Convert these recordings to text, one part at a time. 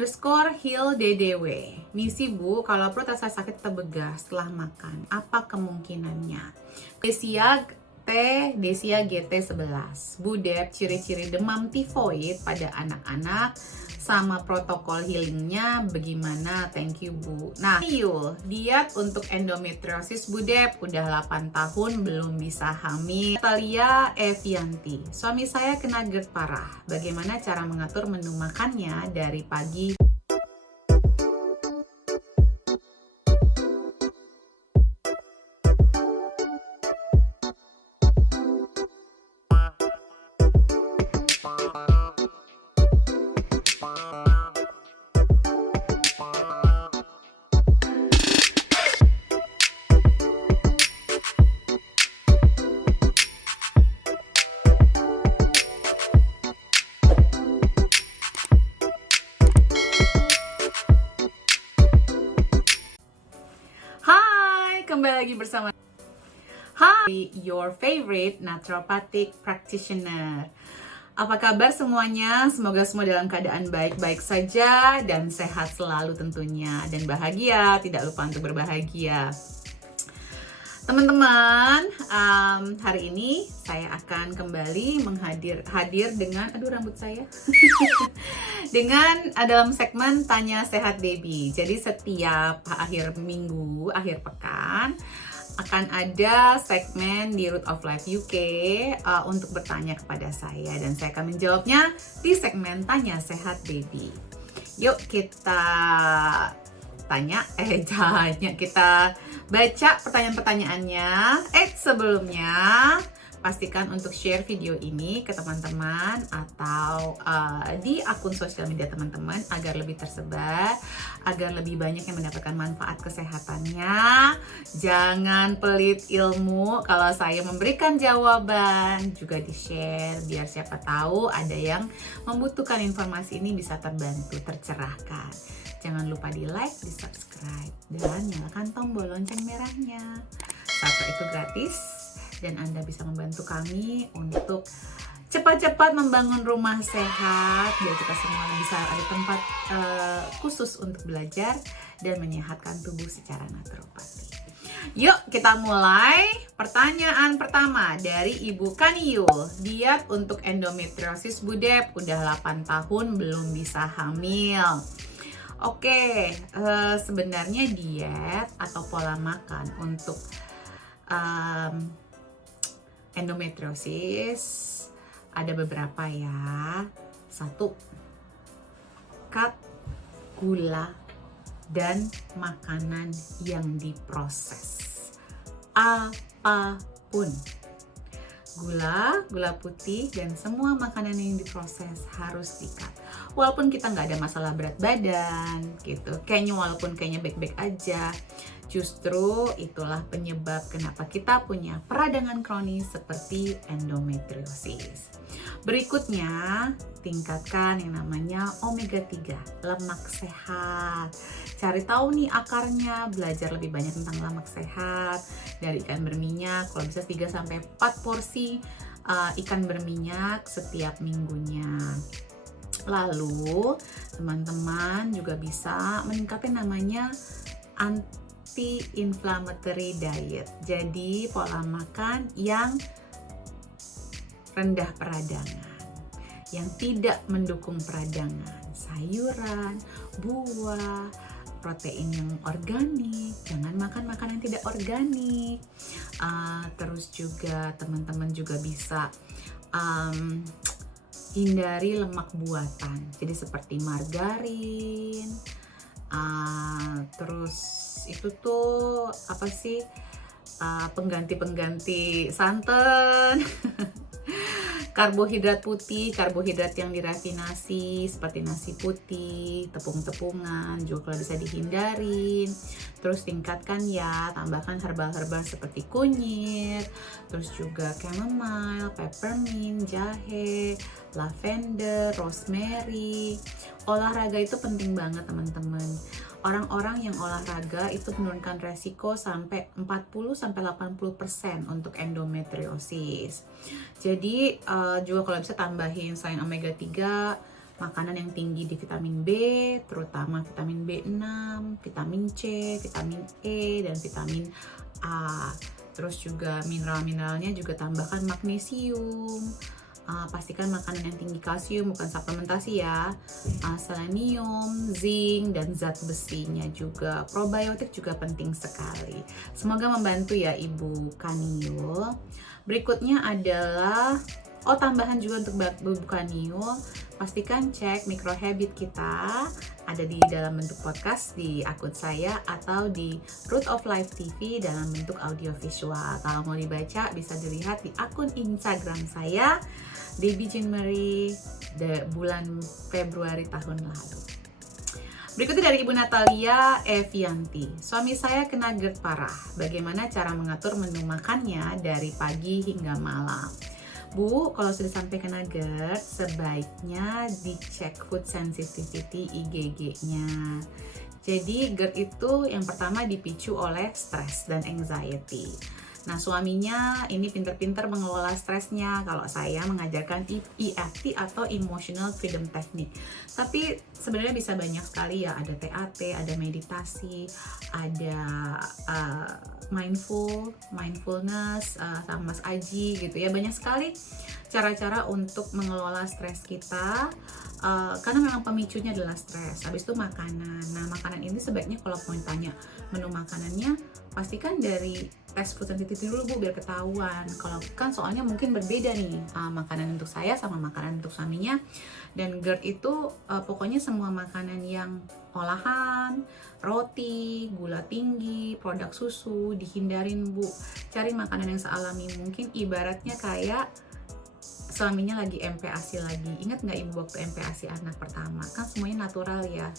@heal_ddw. Misi Bu, kalau perut rasa sakit tetap begah setelah makan, apa kemungkinannya? Desia GT11. Bu Dep, ciri-ciri demam tifoid pada anak-anak sama protokol healingnya bagaimana? Thank you Bu. Nah, Yul, diet untuk endometriosis Bu Dep udah 8 tahun belum bisa hamil. Natalia Evianti, suami saya kena GERD parah. Bagaimana cara mengatur menu makannya dari pagi? Kembali lagi bersama your favorite naturopathic practitioner. Apa kabar semuanya? Semoga semua dalam keadaan baik-baik saja dan sehat selalu tentunya, dan bahagia, tidak lupa untuk berbahagia. Teman-teman, hari ini saya akan kembali hadir dengan rambut saya dengan dalam segmen Tanya Sehat Baby. Jadi setiap akhir minggu, akhir pekan akan ada segmen di Root of Life UK untuk bertanya kepada saya, dan saya akan menjawabnya di segmen Tanya Sehat Baby. Yuk kita kita baca pertanyaan-pertanyaannya. Sebelumnya pastikan untuk share video ini ke teman-teman atau di akun sosial media teman-teman agar lebih tersebar, agar lebih banyak yang mendapatkan manfaat kesehatannya. Jangan pelit ilmu, kalau saya memberikan jawaban juga di-share biar siapa tahu ada yang membutuhkan informasi ini bisa terbantu, tercerahkan. Jangan lupa di like, di subscribe, dan nyalakan tombol lonceng merahnya. Satu itu gratis, dan Anda bisa membantu kami untuk cepat-cepat membangun rumah sehat, biar kita semua bisa ada tempat khusus untuk belajar dan menyehatkan tubuh secara naturopati. Yuk kita mulai. Pertanyaan pertama dari Ibu Kaniul. Diet untuk endometriosis Bu Dep, udah 8 tahun belum bisa hamil. Oke, sebenarnya diet atau pola makan untuk endometriosis ada beberapa ya. 1, cut gula dan makanan yang diproses apapun. Gula putih dan semua makanan yang diproses harus di-cut. Walaupun kita nggak ada masalah berat badan gitu, walaupun kayaknya baik-baik aja, justru itulah penyebab kenapa kita punya peradangan kronis seperti endometriosis. Berikutnya, tingkatkan yang namanya omega 3, lemak sehat. Cari tahu nih akarnya, belajar lebih banyak tentang lemak sehat dari ikan berminyak, kalau bisa 3-4 porsi ikan berminyak setiap minggunya. Lalu, teman-teman juga bisa meningkatkan namanya anti-inflammatory diet. Jadi, pola makan yang rendah peradangan, yang tidak mendukung peradangan, sayuran, buah, protein yang organik, jangan makan makanan tidak organik. Terus juga teman-teman juga bisa hindari lemak buatan, jadi seperti margarin, terus itu tuh apa sih, pengganti santan. Karbohidrat putih, karbohidrat yang dirafinasi seperti nasi putih, tepung-tepungan juga kalau bisa dihindarin. Terus tingkatkan ya, tambahkan herbal-herbal seperti kunyit, terus juga chamomile, peppermint, jahe, lavender, rosemary. Olahraga itu penting banget teman-teman. Orang-orang yang olahraga itu menurunkan resiko sampai 40-80% untuk endometriosis. Jadi juga kalau bisa tambahin selain omega 3, makanan yang tinggi di vitamin B, terutama vitamin B6, vitamin C, vitamin E, dan vitamin A. Terus juga mineral-mineralnya juga tambahkan magnesium. Pastikan makanan yang tinggi kalsium, bukan suplementasi ya. Selenium, zinc, dan zat besinya juga. Probiotik juga penting sekali. Semoga membantu ya Ibu Kaniul. Berikutnya adalah tambahan juga untuk Ibu Kaniul. Pastikan cek micro habit kita, ada di dalam bentuk podcast di akun saya atau di Root of Life TV dalam bentuk audio visual. Kalau mau dibaca bisa dilihat di akun Instagram saya, Debbie Jean Marie, bulan Februari tahun lalu. Berikutnya dari Ibu Natalia Evianti. Suami saya kena GERD parah. Bagaimana cara mengatur menu makannya dari pagi hingga malam? Bu, kalau sudah sampai kena GERD, sebaiknya dicek food sensitivity IgG-nya. Jadi GERD itu yang pertama dipicu oleh stres dan anxiety. Nah, suaminya ini pinter-pinter mengelola stresnya. Kalau saya mengajarkan EFT atau Emotional Freedom Technique. Tapi sebenarnya bisa banyak sekali ya. Ada TAT, ada meditasi, ada mindfulness sama Mas Aji gitu ya. Banyak sekali cara-cara untuk mengelola stres kita. Karena memang pemicunya adalah stres. Habis itu makanan. Nah, makanan ini sebaiknya kalau mau tanya menu makanannya, pastikan dari tes food sensitivity dulu Bu, biar ketahuan. Kalau kan soalnya mungkin berbeda nih makanan untuk saya sama makanan untuk suaminya. Dan GERD itu pokoknya semua makanan yang olahan, roti, gula tinggi, produk susu dihindarin Bu. Cari makanan yang sealami mungkin, ibaratnya kayak suaminya lagi MPASI lagi. Ingat nggak Ibu waktu MPASI anak pertama? Kan semuanya natural ya.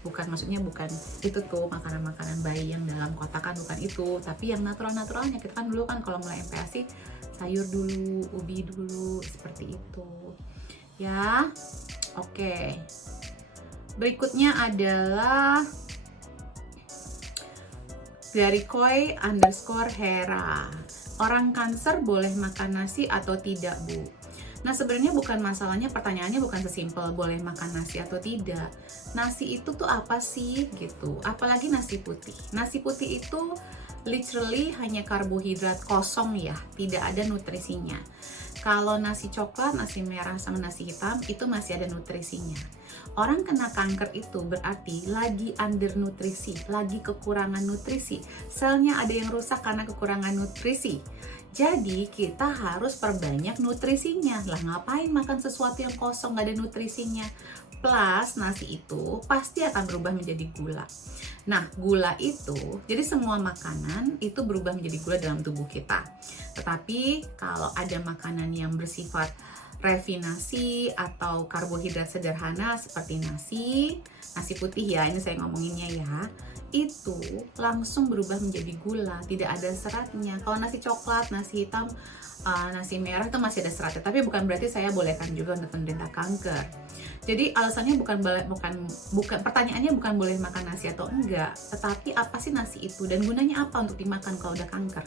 Maksudnya bukan itu tuh makanan-makanan bayi yang dalam kotakan, bukan itu. Tapi yang natural-naturalnya, kita kan dulu kan kalau mulai MPASI sayur dulu, ubi dulu, seperti itu. Ya, oke. Berikutnya adalah dari Koi_Hera. Orang kanker boleh makan nasi atau tidak Bu? Nah, sebenarnya bukan masalahnya, pertanyaannya bukan sesimpel boleh makan nasi atau tidak. Nasi itu tuh apa sih gitu? Apalagi nasi putih. Nasi putih itu literally hanya karbohidrat kosong ya, tidak ada nutrisinya. Kalau nasi coklat, nasi merah sama nasi hitam itu masih ada nutrisinya. Orang kena kanker itu berarti lagi undernutrisi, lagi kekurangan nutrisi. Selnya ada yang rusak karena kekurangan nutrisi. Jadi kita harus perbanyak nutrisinya. Lah ngapain makan sesuatu yang kosong gak ada nutrisinya? Plus nasi itu pasti akan berubah menjadi gula. Nah, gula itu, jadi semua makanan itu berubah menjadi gula dalam tubuh kita. Tetapi kalau ada makanan yang bersifat refinasi atau karbohidrat sederhana seperti nasi putih ya, ini saya ngomonginnya ya, itu langsung berubah menjadi gula, tidak ada seratnya. Kalau nasi coklat, nasi hitam, nasi merah itu masih ada seratnya, tapi bukan berarti saya bolehkan juga untuk menderita kanker. Jadi alasannya bukan pertanyaannya bukan boleh makan nasi atau enggak, tetapi apa sih nasi itu dan gunanya apa untuk dimakan kalau udah kanker.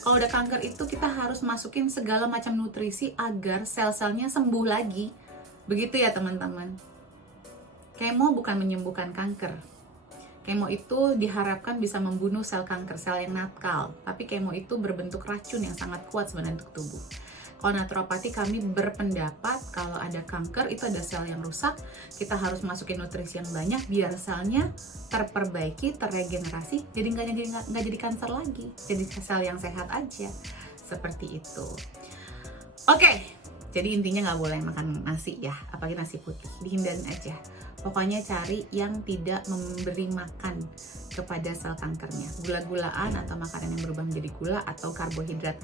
Kalau udah kanker itu kita harus masukin segala macam nutrisi agar sel-selnya sembuh lagi. Begitu ya teman-teman. Kemo bukan menyembuhkan kanker. Kemo itu diharapkan bisa membunuh sel kanker, sel yang nakal. Tapi kemo itu berbentuk racun yang sangat kuat sebenarnya untuk tubuh. Kalau naturopati kami berpendapat kalau ada kanker itu ada sel yang rusak, kita harus masukin nutrisi yang banyak biar selnya terperbaiki, terregenerasi, jadi nggak jadi kanker lagi, jadi sel yang sehat aja, seperti itu. Oke, jadi intinya nggak boleh makan nasi ya, apalagi nasi putih, dihindarin aja. Pokoknya cari yang tidak memberi makan kepada sel kankernya. Gula-gulaan atau makanan yang berubah menjadi gula atau karbohidrat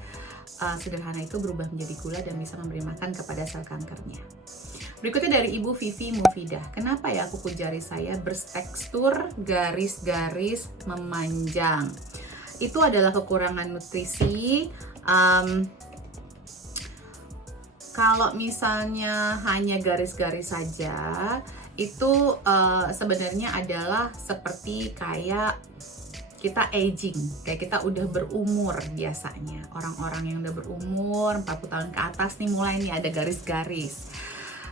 sederhana itu berubah menjadi gula dan bisa memberi makan kepada sel kankernya. Berikutnya dari Ibu Vivi Mufidah. Kenapa ya kuku jari saya bertekstur garis-garis memanjang? Itu adalah kekurangan nutrisi. Kalau misalnya hanya garis-garis saja, itu sebenarnya adalah seperti kayak kita aging, kayak kita udah berumur biasanya. Orang-orang yang udah berumur 40 tahun ke atas nih mulai nih ada garis-garis.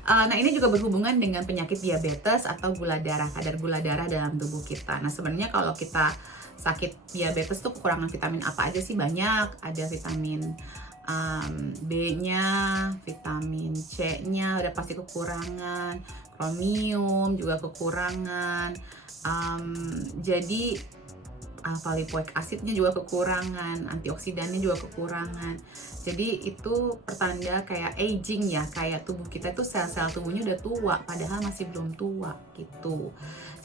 Nah, ini juga berhubungan dengan penyakit diabetes atau gula darah, kadar gula darah dalam tubuh kita. Nah, sebenarnya kalau kita sakit diabetes tuh kekurangan vitamin apa aja sih? Banyak, ada vitamin B-nya, vitamin C-nya udah pasti kekurangan, kromium juga kekurangan, jadi alpha lipoic acidnya juga kekurangan, antioksidannya juga kekurangan. Jadi itu pertanda kayak aging ya, kayak tubuh kita tuh sel-sel tubuhnya udah tua padahal masih belum tua gitu.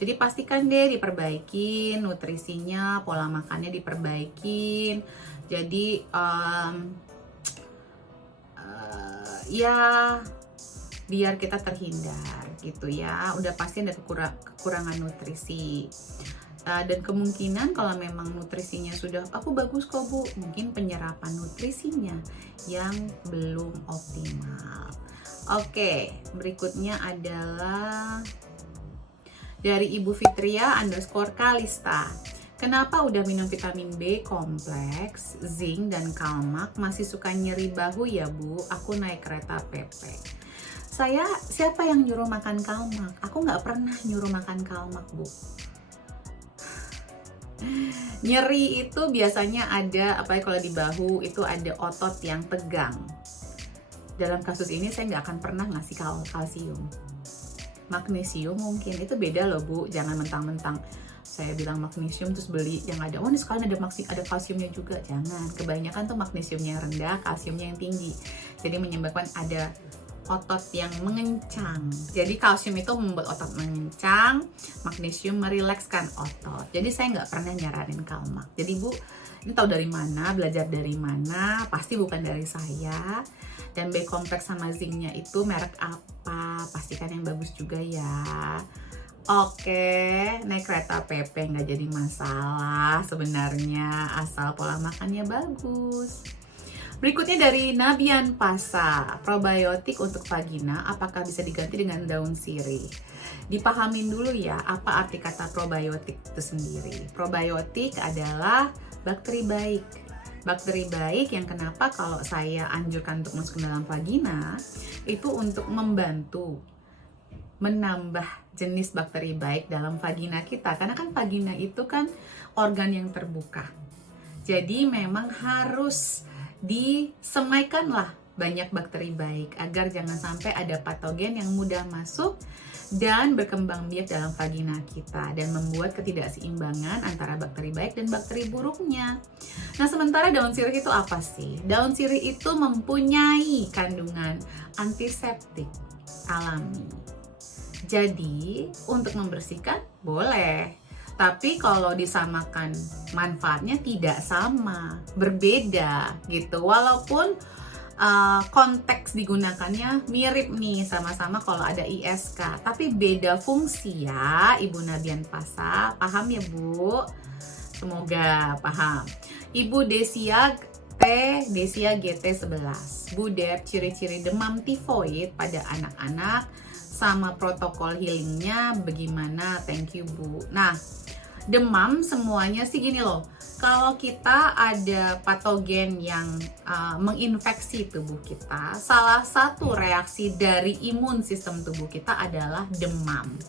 Jadi pastikan deh diperbaikin nutrisinya, pola makannya diperbaikin. Jadi ya biar kita terhindar gitu ya. Udah pasti ada kekurangan nutrisi. Dan kemungkinan kalau memang nutrisinya sudah aku bagus kok Bu, mungkin penyerapan nutrisinya yang belum optimal. Oke, berikutnya adalah dari Ibu Fitria _Kalista. Kenapa udah minum vitamin B kompleks, zinc, dan kalmak masih suka nyeri bahu ya Bu? Aku naik kereta PP. Siapa yang nyuruh makan kalmak? Aku nggak pernah nyuruh makan kalmak Bu. Nyeri itu biasanya ada, apalagi kalau di bahu itu ada otot yang tegang. Dalam kasus ini saya nggak akan pernah ngasih kalsium. Magnesium mungkin, itu beda loh Bu, jangan mentang-mentang saya bilang magnesium terus beli yang ada, ini sekalian ada kalsiumnya juga, jangan. Kebanyakan tuh magnesiumnya yang rendah, kalsiumnya yang tinggi, jadi menyebabkan ada otot yang mengencang. Jadi kalsium itu membuat otot mengencang, magnesium merilekskan otot. Jadi saya nggak pernah nyaranin kalmak. Jadi Bu, ini tahu dari mana, belajar dari mana? Pasti bukan dari saya. Dan B kompleks sama zincnya itu merek apa? Pastikan yang bagus juga ya. Oke, naik kereta PP nggak jadi masalah sebenarnya, asal pola makannya bagus. Berikutnya dari Nabian Pasa, probiotik untuk vagina apakah bisa diganti dengan daun sirih? Dipahamin dulu ya, apa arti kata probiotik itu sendiri. Probiotik adalah bakteri baik. Bakteri baik yang kenapa kalau saya anjurkan untuk masuk ke dalam vagina, itu untuk membantu menambah jenis bakteri baik dalam vagina kita. Karena kan vagina itu kan organ yang terbuka. Jadi memang harus disemaikanlah banyak bakteri baik agar jangan sampai ada patogen yang mudah masuk dan berkembang biak dalam vagina kita dan membuat ketidakseimbangan antara bakteri baik dan bakteri buruknya. Nah, sementara daun sirih itu apa sih? Daun sirih itu mempunyai kandungan antiseptik alami. Jadi, untuk membersihkan boleh. Tapi kalau disamakan manfaatnya tidak sama, berbeda gitu. Walaupun konteks digunakannya mirip nih, sama-sama kalau ada ISK, tapi beda fungsi ya Ibu Nabian Pasa. Paham ya Bu? Semoga paham. Ibu Desia GT11. Bu Dep, ciri-ciri demam tifoid pada anak-anak sama protokol healingnya bagaimana? Thank you Bu. Nah, demam semuanya sih gini loh, kalau kita ada patogen yang menginfeksi tubuh kita, salah satu reaksi dari imun sistem tubuh kita adalah demam.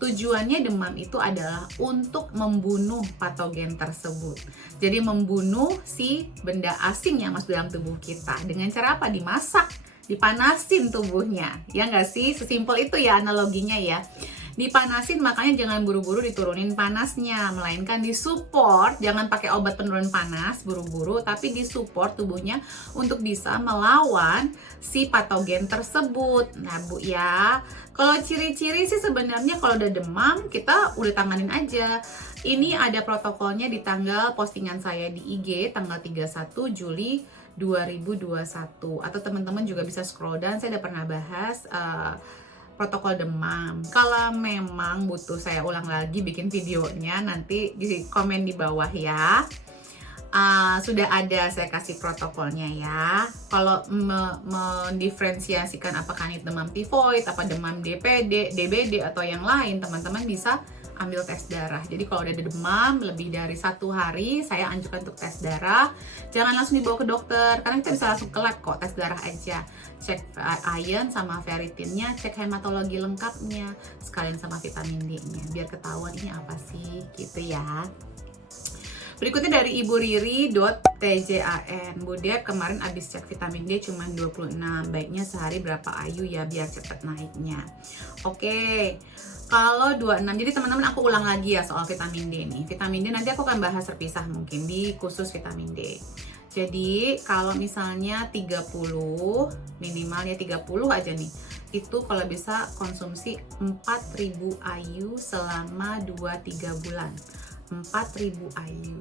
Tujuannya demam itu adalah untuk membunuh patogen tersebut. Jadi membunuh si benda asing yang masuk dalam tubuh kita. Dengan cara apa? Dimasak, dipanasin tubuhnya. Ya nggak sih? Sesimpel itu ya analoginya ya. Dipanasin, makanya jangan buru-buru diturunin panasnya, melainkan disupport, jangan pakai obat penurun panas buru-buru, tapi disupport tubuhnya untuk bisa melawan si patogen tersebut. Nah Bu ya, kalau ciri-ciri sih sebenarnya kalau udah demam kita udah tanganin aja. Ini ada protokolnya di tanggal postingan saya di IG tanggal 31 Juli 2021, atau teman-teman juga bisa scroll down, saya udah pernah bahas protokol demam. Kalau memang butuh saya ulang lagi bikin videonya, nanti di komen di bawah ya. sudah ada saya kasih protokolnya ya. Kalau mendiferensiasikan apakah ini demam tifoid, apa demam DPD, DBD atau yang lain, teman-teman bisa ambil tes darah. Jadi kalau udah ada demam lebih dari 1 hari, saya anjurkan untuk tes darah. Jangan langsung dibawa ke dokter, karena kita bisa langsung ke lab kok, tes darah aja. Cek iron sama ferritinnya, cek hematologi lengkapnya, sekalian sama vitamin D-nya, biar ketahuan ini apa sih, gitu ya. Berikutnya dari Ibu Riri.tjan. Bu Dep, kemarin abis cek vitamin D cuma 26. Baiknya sehari berapa IU ya biar cepet naiknya. Oke. Kalau 26, jadi teman-teman aku ulang lagi ya soal vitamin D nih. Vitamin D nanti aku akan bahas terpisah mungkin di khusus vitamin D. Jadi kalau misalnya 30, minimalnya 30 aja nih. Itu kalau bisa konsumsi 4000 IU selama 2-3 bulan. 4000 IU.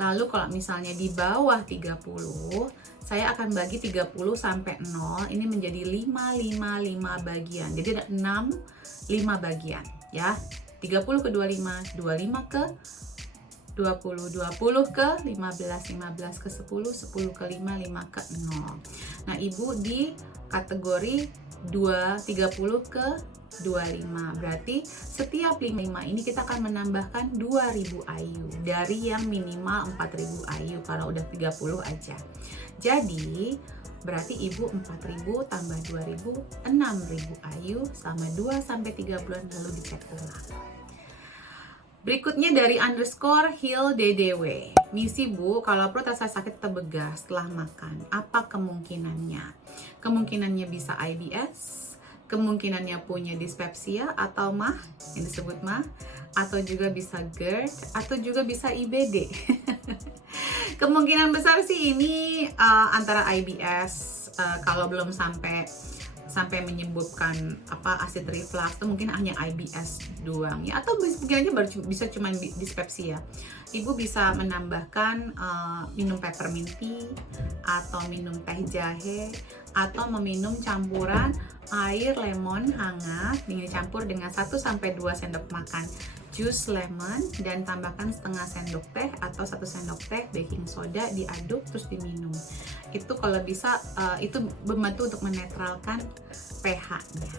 Lalu kalau misalnya di bawah 30, saya akan bagi 30 sampai 0 ini menjadi 5 bagian. Jadi ada 5 bagian ya. 30 ke 25, 25 ke 20, 20 ke 15, 15 ke 10, 10 ke 5, 5 ke 0. Nah, Ibu di kategori 30 ke 25, berarti setiap 5 ini kita akan menambahkan 2000 IU dari yang minimal 4000 IU kalau udah 30 aja. Jadi berarti Ibu 4000 tambah 2000, 6000 IU selama 2-3 bulan, lalu dicek ulang. Berikutnya dari _heal_ddw. Misi Bu, kalau perut rasa sakit terbegas setelah makan, apa kemungkinannya? Kemungkinannya bisa IBS, kemungkinannya punya dispepsia atau MAH, yang disebut MAH, atau juga bisa GERD, atau juga bisa IBD. Kemungkinan besar sih ini antara IBS, kalau belum sampai menyebabkan acid reflux, itu mungkin hanya IBS doang ya, atau mungkin aja bisa cuma dispepsia. Ibu bisa menambahkan minum peppermint tea atau minum teh jahe atau meminum campuran air lemon hangat dicampur dengan 1-2 sendok makan jus lemon dan tambahkan setengah sendok teh atau 1 sendok teh baking soda, diaduk terus diminum. Itu kalau bisa itu membantu untuk menetralkan pH-nya.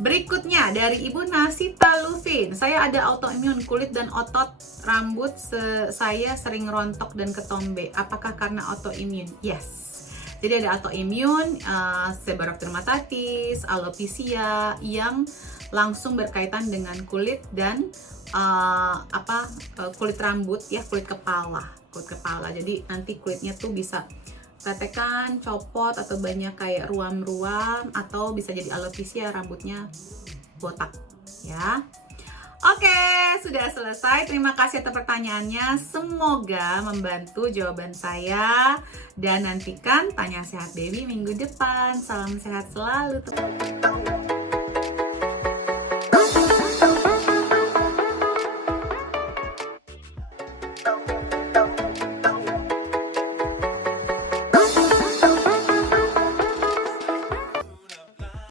Berikutnya dari Ibu Nasita Lufin. Saya ada autoimun kulit dan otot rambut saya sering rontok dan ketombe. Apakah karena autoimun? Yes. Jadi ada autoimun, Seborrheic dermatitis, alopecia yang langsung berkaitan dengan kulit dan kulit rambut ya, kulit kepala. Jadi nanti kulitnya tuh bisa tetekan, copot atau banyak kayak ruam-ruam, atau bisa jadi alopecia, rambutnya botak ya. Oke, sudah selesai. Terima kasih atas pertanyaannya. Semoga membantu jawaban saya. Dan nantikan Tanya Sehat Dewi minggu depan. Salam sehat selalu.